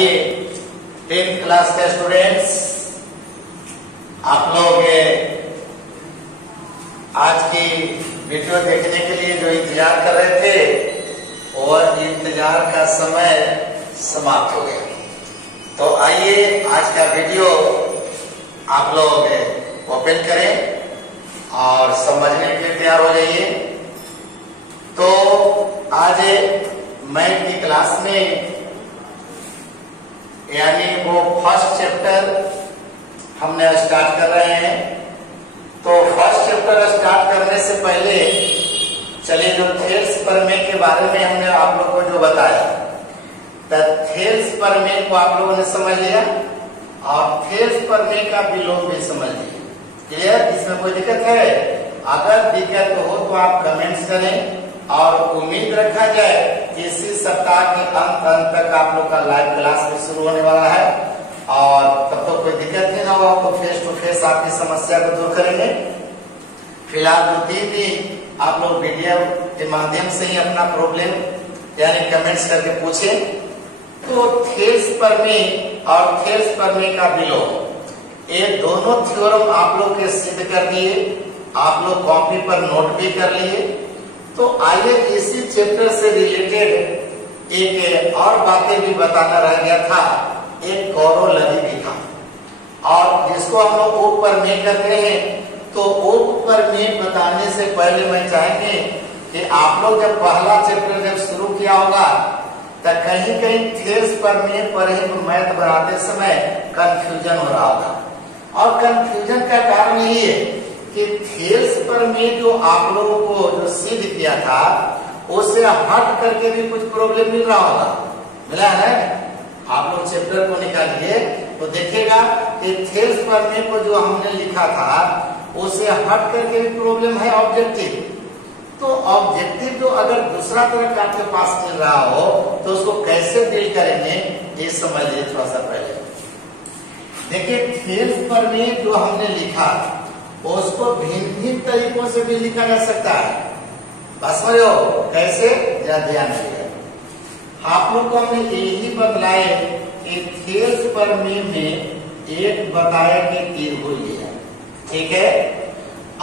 आइए 10th class के students, आप लोग आज की वीडियो देखने के लिए जो इंतजार कर रहे थे और इंतजार का समय समाप्त हो गया। तो आइए आज का वीडियो आप लोग ओपन करें और समझने के लिए तैयार हो जाइए। तो आज मैथ की क्लास में यानी वो फर्स्ट चैप्टर हमने स्टार्ट कर रहे हैं। तो फर्स्ट चैप्टर स्टार्ट करने से पहले चलिए जो थेल्स प्रमेय के बारे में हमने आप लोगों को जो बताया, तो थेल्स प्रमेय को आप लोगों ने समझ लिया और थेल्स प्रमेय का विलोम भी समझ लिया। क्लियर? इसमें कोई दिक्कत है? अगर दिक्कत हो तो आप कमेंट्स करें और उम्मीद रखा जाए कि इसी सप्ताह के अंत तक आप लोग का लाइव क्लास भी शुरू होने वाला है और तब तो कोई दिक्कत ही ना हो, आपको फेस टू फेस आपकी समस्या को दूर करेंगे। फिलहाल 2-3 दिन आप लोग वीडियो के माध्यम से ही अपना प्रॉब्लम यानी कमेंट्स करके पूछें। तो थेल्स प्रमेय और थेल्स प्रमेय का विलोम, ये दोनों थ्योरम आप लोग के सिद्ध कर दिए, आप लोग कॉपी पर नोट भी कर लिए। तो आइए इसी चैप्टर से रिलेटेड एक और बातें भी बताना रह गया था। एक कौरोलरी भी था और जिसको हम लोग उप प्रमेय कहते हैं। तो उप प्रमेय बताने से पहले मैं चाहेंगे कि आप लोग जब पहला चैप्टर जब शुरू किया होगा तो कहीं कहीं थेल्स प्रमेय पर ही मैथ बनाते समय कंफ्यूजन हो रहा होगा। और कंफ्यूजन का कारण यही है कि थेल्स प्रमेय जो आप लोगों को जो सिद्ध किया था उससे हट करके भी कुछ प्रॉब्लम मिल रहा होगा। मिला है? आप लोग चैप्टर को निकालिए तो देखिएगा कि थेल्स प्रमेय को जो हमने लिखा था उससे हट करके भी प्रॉब्लम है ऑब्जेक्टिव। तो ऑब्जेक्टिव जो अगर दूसरा तरह का आपके पास मिल रहा हो तो उसको कैसे डील करेंगे ये समझिए थोड़ा सा पहले। देखिए थेल्स प्रमेय जो हमने लिखा उसको भिन्न भिन्न तरीकों से भी लिखा जा सकता है। बस समझो कैसे, जरा ध्यान दीजिए। आप लोग को हमने यही बतलाए कि थेल्स प्रमेय में एक बताया कि त्रिभुज लिया, ठीक है।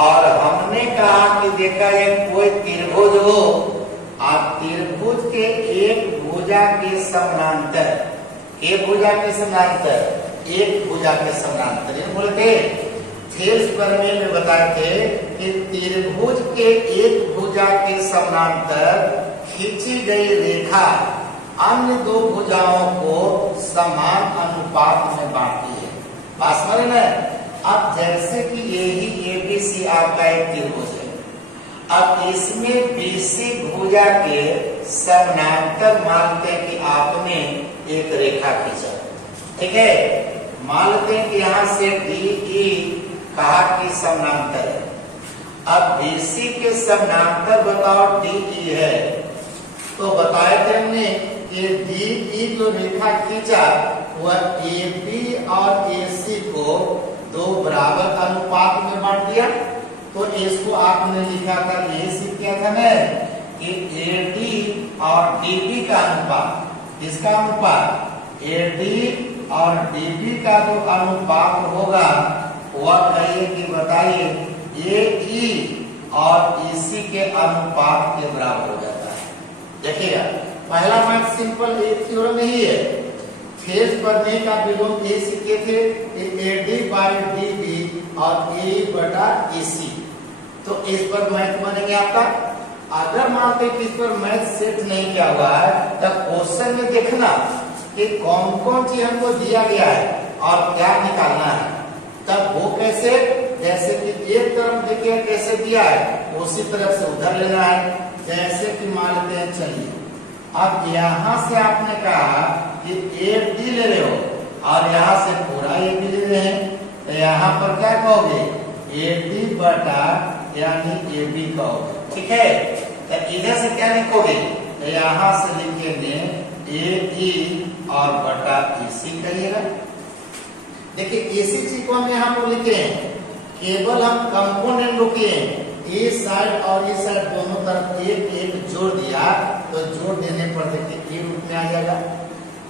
और हमने कहा कि देखा एक कोई त्रिभुज हो और त्रिभुज के एक भुजा के समानांतर, एक भुजा के समानांतर एक भुजा के समानांतर, ये बोलते थेल्स प्रमेय में बताए थे कि त्रिभुज के एक भुजा के समानांतर खींची गई रेखा अन्य दो भुजाओं को समान अनुपात में बांटती है। बात समझ रहे हैं? अब जैसे कि यही ABC आपका एक त्रिभुज है, अब इसमें BC भुजा के समानांतर मानते हैं कि आपने एक रेखा खींचा, ठीक है। मान लेते हैं कि यहाँ से DE कहा कि समानांतर है। अब BC के समानांतर बताओ DE है, तो बताए थे हमने कि DE जो रेखा खींचा वह AB और AC को दो बराबर अनुपात में बांट दिया। तो इसको आपने लिखा था, ये सीख किया था ना कि AD और DB का अनुपात, इसका अनुपात AD और DB का जो अनुपात होगा वह कहिए कि बताइए AE और EC के अनुपात के बराबर हो जाता है। देखिएगा पहला मैथ सिंपल एक थ्योरम यही है। थेल्स प्रमेय का विलोम ये सीखे थे कि AD/DB और AE/EC। तो इस पर मैथ बनेंगे आपका। अगर मानते कि इस पर मैथ सेट नहीं किया हुआ है तब क्वेश्चन में देखना कि कौन कौन चीज हमको दिया गया है और क्या निकालना है। तब वो कैसे, जैसे कि एक तरफ देखिए कैसे दिया है उसी तरफ से उधर लेना है। जैसे कि मान लेते हैं, चलिए अब यहाँ से आपने कहा कि AD ले रहे हो और यहाँ से पूरा AB ले रहे हैं, तो यहाँ पर क्या कहोगे AD बटा यानी AB कहोगे, ठीक है। तो इधर से क्या लिखोगे, तो यहाँ से लिखेंगे AE और बटा EC कहिएगा। देखिए इसी चीज को हम यहाँ पर लिखे हैं, केवल हम कंपोनेंट रुके हैं, ए साइड और इस साइड दोनों तरफ एक एक जोड़ दिया तो जोड़ देने पर देखिए ए रूप में आ जाएगा।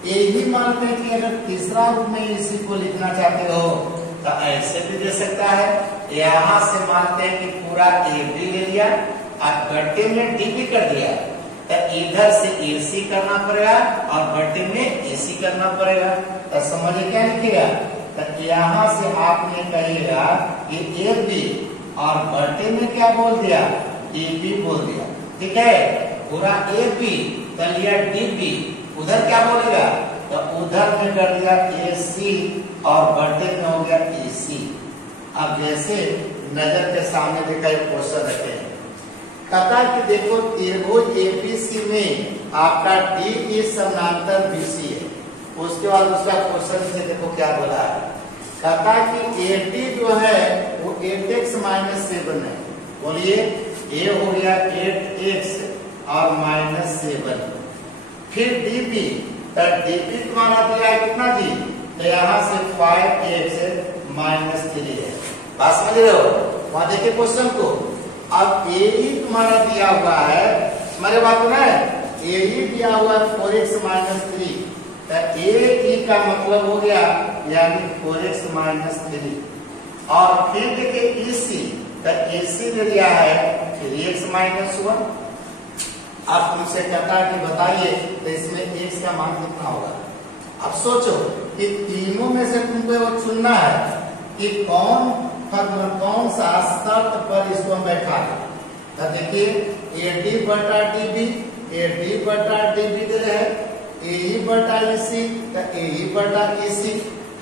यही मानते हैं कि अगर तीसरा रूप में इसी को लिखना चाहते हो तो ऐसे भी दे सकता है। यहाँ से मानते हैं कि पूरा ए बी ले लिया और घटे में डी भी कर दिया, तो इधर से AC करना पड़ेगा और बटे में AC करना पड़ेगा। तो समझिए क्या लिखेगा, तो यहाँ से आपने कहेगा ये AB और बटे में क्या बोल दिया, AB बोल दिया। ठीक है, पूरा AB तो लिया DB, उधर क्या बोलेगा, तो उधर में कर दिया AC और बटे में हो गया AC। अब जैसे नजर के सामने देखा ये क्वेश्चन रखे हैं, कहता कि देखो त्रिभुज ABC में आपका DE समानांतर BC है। उसके बाद उसका क्वेश्चन से देखो क्या बोला है, कहता कि AD जो है वो 8x - 7 है। बोलिए A हो गया 8x और -7, फिर DB, तो DB तुम्हारा दिया है कितना जी, तो यहाँ से 5x - 3 है। बात समझ रहे हो, वहां देखिए क्वेश्चन को। अब AE तुम्हारा दिया हुआ है, हमारे बात में AE दिया हुआ है 4x - 3, तो AE का मतलब हो गया यानी 4x - 3, और फिर देखिए EC, तो EC ने दिया है 3x - 1। अब तुमसे कहता है कि बताइए तो इसमें x का मान कितना होगा। अब सोचो कि तीनों में से तुमको वो चुनना है कि कौन सा शर्त पर इसको हम बैठा दें। तो देखिए AD बटा DB, AD बटा DB दे रहे हैं, AE बटा EC, तो AE बटा EC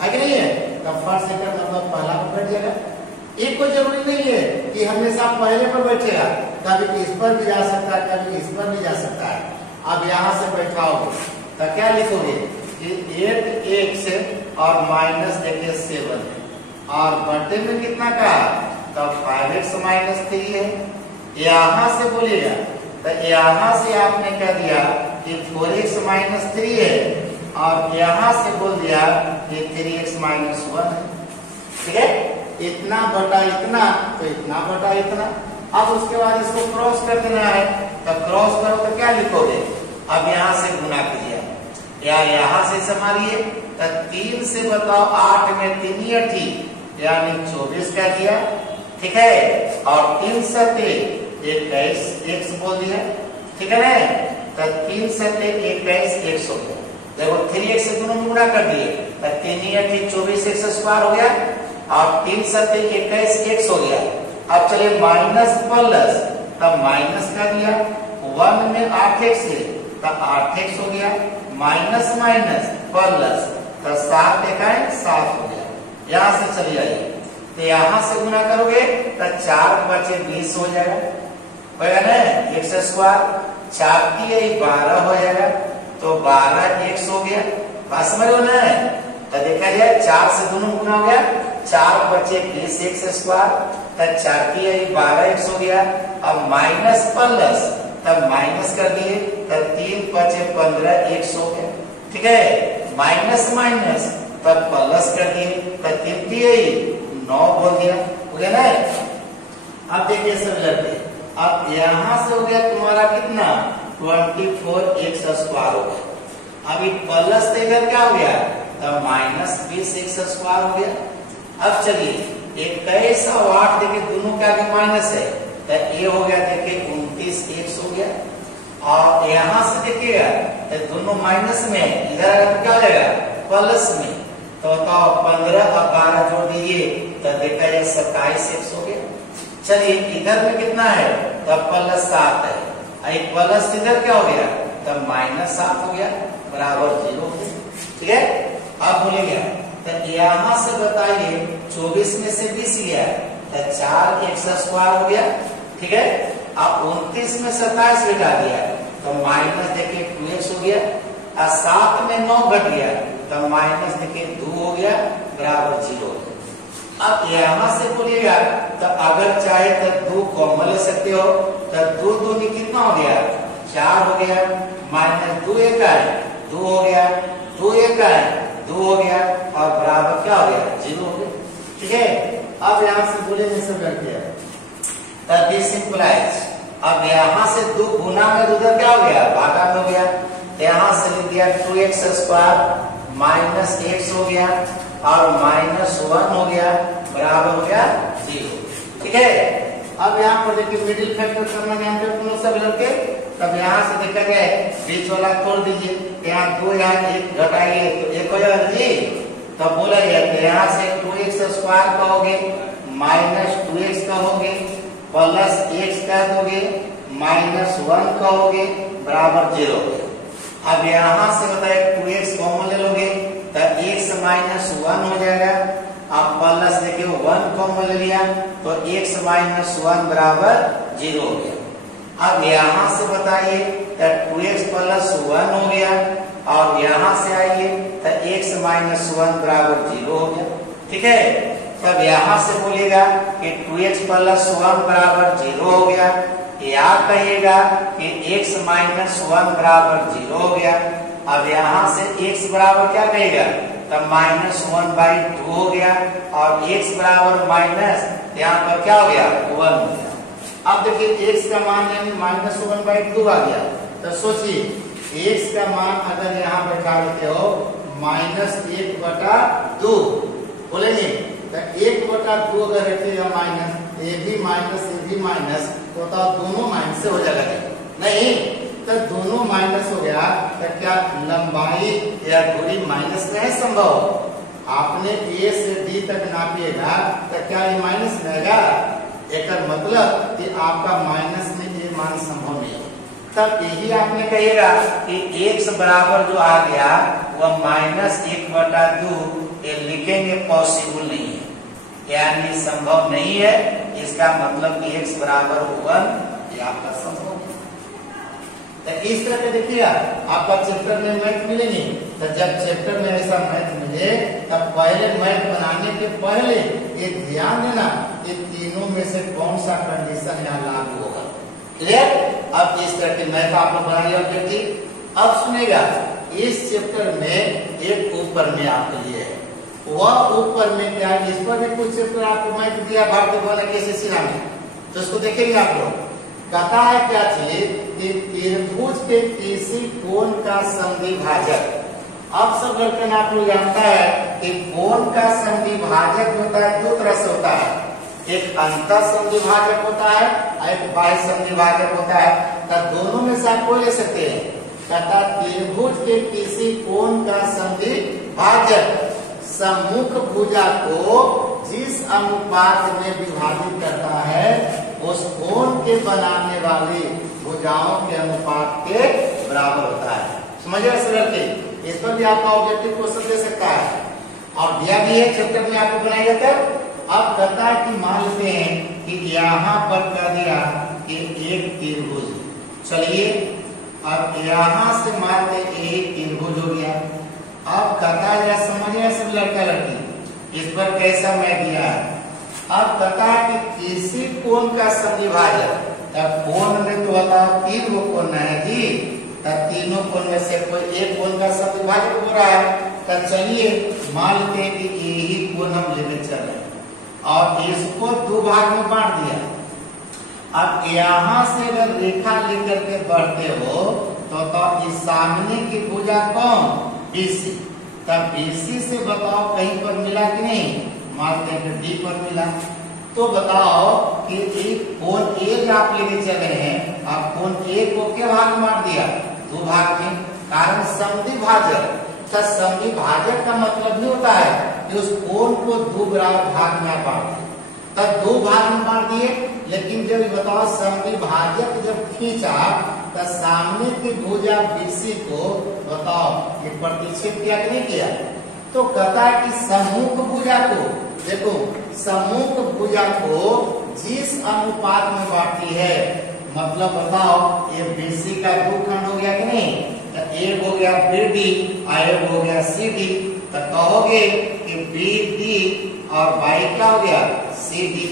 है कि नहीं है। तो फर्स्ट सेकंड मतलब पहला पर बैठ जाएगा। एक को जरूरी नहीं है कि हमेशा पहले पर बैठेगा, कभी इस पर भी जा सकता है, कभी इस पर भी जा सकता है। अब यहाँ से बैठाओगे तो क्या लिखोगे कि 8x और माइनस देखिए 7 और बटे में कितना का, तो 5x - 3 है। यहाँ से बोलिएगा तो यहाँ से आपने कह दिया कि 4x - 3 है और यहाँ से बोल दिया कि 3x - 1 है। ठीक है, इतना बटा इतना तो इतना बटा इतना। अब उसके बाद इसको क्रॉस कर देना है, तो क्रॉस करो तो क्या लिखोगे, अब यहाँ से गुना कीजिए या यहाँ से समारिए, तो 3 से बताओ 8 में 3 8 यानी 24 का दिया। ठीक है, और 3 सते 21 x बोल दिया। ठीक है ना, तो 3 सते 21 x हो गया। देखो 3x से दोनों गुणा कर दिए, तो 3 8 24x² हो गया और 3 सते 21 x हो गया। अब चलिए माइनस प्लस, तब माइनस का दिया 1 में 8x है तो 8x हो गया, माइनस माइनस प्लस तो 7 × 7 हो गया। यहाँ से चली आइए तो यहाँ से गुना करोगे तो 4 बचे 20 हो जाएगा, होगा ना x², 4 की 12 हो जाएगा, तो 12x हो गया। बात समझ लो ना, तो देखा जाए 4 से दोनों गुना हो गया, 4 बचे 20x², तो 4 की 12x हो गया। अब माइनस प्लस, तब माइनस कर दिए तो 3 बचे 15x हो गया। ठीक है, माइनस माइनस तब प्लस कर दिए तो 3 की 9 बोल दिया, हो गया ना। अब देखिए सब लड़के, अब यहाँ से हो गया तुम्हारा कितना 24x² हो गया। अभी प्लस से इधर क्या हो गया, तब माइनस 20x² हो गया। अब चलिए 21 और 8 देखिए दोनों का भी माइनस है, तो ये हो गया देखिए 29x हो गया। और यहाँ से देखिएगा तो दोनों माइनस में, इधर आएगा तो क्या हो जाएगा प्लस में, तो बताओ 15 और 12 जोड़ दीजिए तो देखा जाए 27x हो गया। चलिए इधर में कितना है, तब प्लस 7 है, प्लस इधर क्या हो गया, तब -7 हो गया बराबर 0 हो गया। ठीक है, अब बोलेगा तो यहाँ से बताइए 24 में से 20 गया तो 4x² हो गया। ठीक है, अब 29 में 27 घटा दिया तो माइनस देखिए 2x हो गया, और 7 में 9 घट गया तो माइनस देखिए 2 हो गया बराबर 0। अब यहाँ से बोलिएगा तो अगर चाहे तो 2 कॉमन ले सकते हो, तो 2 दूनी कितना हो गया 4 हो गया, माइनस 2 1 2 हो गया, 2 1 2 हो गया और बराबर क्या हो गया 0 हो गया। ठीक है, अब यहाँ से बोलेंगे सब करके सिंपलाइज। अब यहाँ से 2 गुना में उधर क्या हो गया भागा में हो गया, यहाँ से लिख दिया 2x स्क्वायर माइनस x हो गया और माइनस 1 हो गया बराबर हो गया 0। ठीक है, अब यहाँ पर देखिए मिडिल फैक्टर करना है दोनों सब लड़के, तब यहाँ से देखा जाए बीच वाला तोड़ दीजिए, यहाँ 2 यहाँ 1 घटाइए तो 1 हो जाएगा जी। तब बोला गया कि यहाँ से 2x स्क्वायर कहोगे माइनस 2x कहोगे प्लस x कह दोगे माइनस 1 कहोगे बराबर 0। अब यहाँ से बताए 2x कॉमन ले लोगे तो x माइनस 1 हो जाएगा। अब प्लस देखिए 1 कॉमन ले लिया तो x माइनस 1 बराबर 0 हो गया। अब यहाँ से बताइए तो 2x प्लस 1 हो गया और यहाँ से आइए तो x माइनस 1 बराबर 0 हो गया। ठीक है, तब यहाँ से बोलिएगा कि 2x प्लस 1 बराबर 0 हो गया, या कहिएगा कि x माइनस 1 बराबर 0 हो गया। अब यहाँ से x बराबर क्या कहेगा तब माइनस 1/2 हो गया और x बराबर माइनस यहाँ पर क्या हो गया 1 हो गया। अब देखिए x का मान यानी माइनस 1/2 आ गया, तो सोचिए x का मान अगर यहाँ बैठा देते हो माइनस 1/2 बोलेंगे तो 1/2 अगर रखिएगा माइनस ये भी माइनस तो दोनों माइनस से हो जाएगा नहीं, तो दोनों माइनस हो गया तो क्या लंबाई या दूरी माइनस में है संभव। आपने a से d तक नापिएगा तो क्या ये माइनस रहेगा, एक मतलब कि आपका माइनस में ये मान संभव नहीं। तब यही आपने कहिएगा कि x बराबर जो आ गया वह माइनस 1/2 ये लिखेंगे पॉसिबल नहीं है, यानी संभव नहीं है। इसका मतलब कि x बराबर 1 ये आपका संभव है। तो इस तरह के देखिए आपका चैप्टर में मैथ मिलेंगे, तो जब चैप्टर में ऐसा मैथ मिले तब पहले मैथ बनाने के पहले ये ध्यान देना कि तीनों में से कौन सा कंडीशन यहाँ लागू होगा। क्लियर, अब इस तरह के मैथ आप लोग बनाइए ऑब्जेक्टिव। अब सुनेगा इस चैप्टर में एक ऊपर में आपके लिए है, वह ऊपर में क्या है, इस पर भी कुछ चैप्टर आपको मैथ दिया भारतीय गणित के सिलसिला में, तो उसको देखेंगे आप लोग। कहता है क्या चीज कि त्रिभुज के किसी कोण का समद्विभाजक। अब सब लड़के आप लोग जानता है कि कोण का समद्विभाजक होता है दो तरह से होता है, एक अंतः समद्विभाजक होता है और एक बाह्य समद्विभाजक होता है। तो दोनों में से आप कोई ले सकते हैं। कहता त्रिभुज के किसी कोण का समद्विभाजक सम्मुख भुजा को जिस अनुपात में विभाजित करता है उस कोण के बनाने वाली भुजाओं के अनुपात के बराबर होता है। समझिए सरल के, इस पर भी आपका ऑब्जेक्टिव क्वेश्चन दे सकता है और दिया भी है चैप्टर में आपको बनाएगा। तब अब कहता है कि मान लेते हैं कि यहाँ पर कर दिया कि एक त्रिभुज, चलिए अब यहाँ से मानते एक त्रिभुज हो गया। अब कहता है समझिए सब लड़का लड़की इस पर कैसा मैं दिया है। अब कहता है कि किसी कोण का समद्विभाजक, तब कोण में तो बताओ 3 कोण है जी, तब तीनों कोण में से कोई एक कोण का समद्विभाजक हो रहा है। तो चलिए मान लेते हैं कि यही कोण हम लेके चल रहे हैं और इसको 2 भाग में बांट दिया। अब यहाँ से अगर रेखा लेकर के बढ़ते हो तो इस सामने की भुजा कौन BC, तब BC से बताओ कहीं पर मिला कि नहीं, मानते हैं कि D पर मिला। तो बताओ कि एक कोण A आप लेके चले हैं, आप कोण A को क्या भाग में बांट दिया 2 भाग में, कारण समद्विभाजक। तो समद्विभाजक का मतलब नहीं होता है कि उस कोण को 2 बराबर भाग में आप बांट दें, तब 2 भाग में बांट दिए। लेकिन जब बताओ समद्विभाजक जब खींचा तो सामने की भुजा BC को बताओ ये प्रतिच्छेद किया कि नहीं किया। तो कहता है कि सम्मुख भुजा को, देखो सम्मुख भुजा को जिस अनुपात में बांटी है, मतलब बताओ ये BC का 2 खंड हो गया कि नहीं, तो एक हो गया BD और एक हो गया CD। तो कहोगे कि BD और बाई क्या हो गया CD,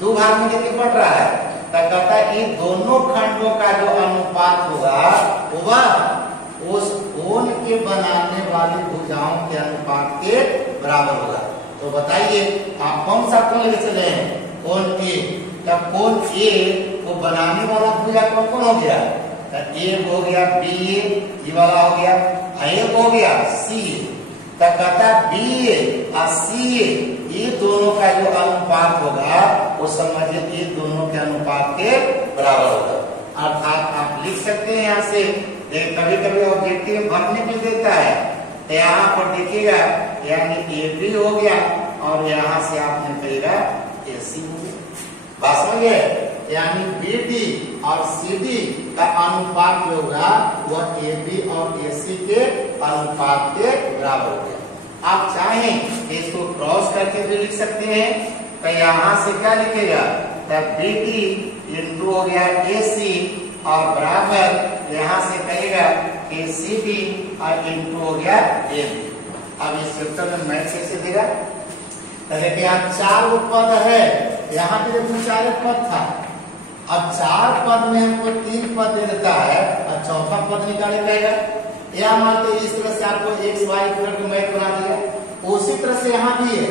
2 भाग में कितने बढ़ रहा है। तो कहता है कि दोनों खंडों का जो अनुपात होगा वह उस कोण के बनाने वाली भुजाओं के अनुपात के बराबर होगा। तो बताइए आप कौन सा कोण लेके चले हैं, कोण A। तब कोण A को बनाने वाला भुजा कौन कौन हो गया, ए हो गया बी ए वाला हो गया, ए हो गया सी ए, तो कहता बी ए और सी ए ये दोनों का जो अनुपात होगा वो समझिए ये दोनों के अनुपात के बराबर होगा। अर्थात आप लिख सकते हैं यहाँ से, कभी कभी ऑब्जेक्टिव भरने भी देता है, तो यहाँ पर देखिएगा यानी ए बी हो गया और यहाँ से आपने कहेगा ए सी हो गया। बात समझ गए, यानी बी डी और सी डी का अनुपात जो होगा वह ए बी और ए सी के अनुपात के बराबर हो गया। आप चाहें इसको क्रॉस करके भी लिख सकते हैं, तो यहाँ से क्या लिखेगा, बी डी इंटू हो गया ए सी और बराबर यहाँ से कहेगा ए सी बी और इंटू हो गया ए बी। अब इस चैप्टर में मैथ कैसे देगा, देखिए यहाँ 4 पद है, यहाँ पे देखो 4 पद था, अब 4 पद में हमको 3 पद दे देता है और चौथा पद निकाले जाएगा। या मानते इस तरह से आपको एक्स वाई का मैथ बना दिया, उसी तरह से यहाँ भी है,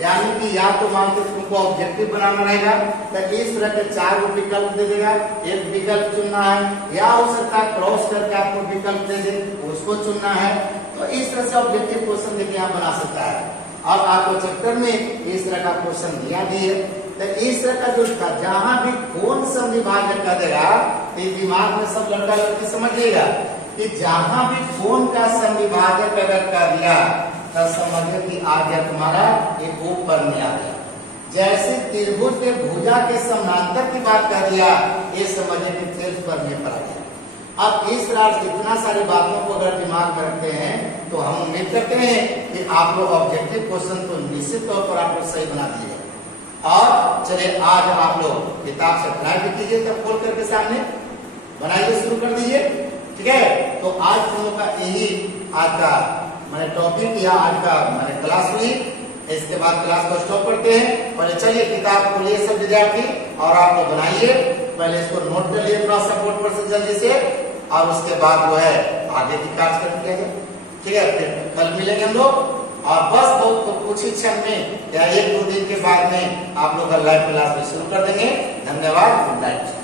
यानी कि या तो मानते तुमको ऑब्जेक्टिव बनाना रहेगा तो इस तरह के 4 विकल्प दे देगा, एक विकल्प चुनना है, या हो सकता है क्रॉस करके आपको विकल्प दे दे उसको चुनना है। तो इस तरह से ऑब्जेक्टिव क्वेश्चन देखिए यहाँ बना सकता है। और आपको चैप्टर में इस तरह का क्वेश्चन दिया भी है, तो इस तरह का जो जहां भी कौन सा विभाजक कर देगा तो दिमाग में सब लड़का लड़की समझिएगा कि जहां भी कौन का संविभाजक अगर कर दिया तो समझिए कि आ गया तुम्हारा एक ऊपर में आ गया। जैसे त्रिभुज के भुजा के समानांतर की बात कर दिया, ये समझिए कि सेल्फ पर में पड़ गया। अब इस तरह इतना सारी बातों को अगर दिमाग में रखते हैं तो हम उम्मीद करते हैं कि आप लोग ऑब्जेक्टिव क्वेश्चन तो निश्चित तौर पर आप लोग सही बना दिए। और चलिए आज आप लोग किताब से ट्राई भी कीजिए, तब खोल करके सामने बनाइए, शुरू कर दीजिए, ठीक है। तो आज हम लोग का यही आज का मैंने टॉपिक या आज का मैंने क्लास हुई, इसके बाद क्लास को स्टॉप करते हैं। पहले चलिए किताब खोलिए सब विद्यार्थी और आप लोग बनाइए, पहले इसको नोट कर लिए थोड़ा सा बोर्ड पर से जल्दी से, और उसके बाद जो है आगे की कार्यक्रम किया जाए, ठीक है। फिर कल मिलेंगे हम लोग, और बस बहुत तो कुछ ही क्षण में या 1-2 दिन के बाद में आप लोग का लाइव क्लास भी शुरू कर देंगे। धन्यवाद, गुड नाइट।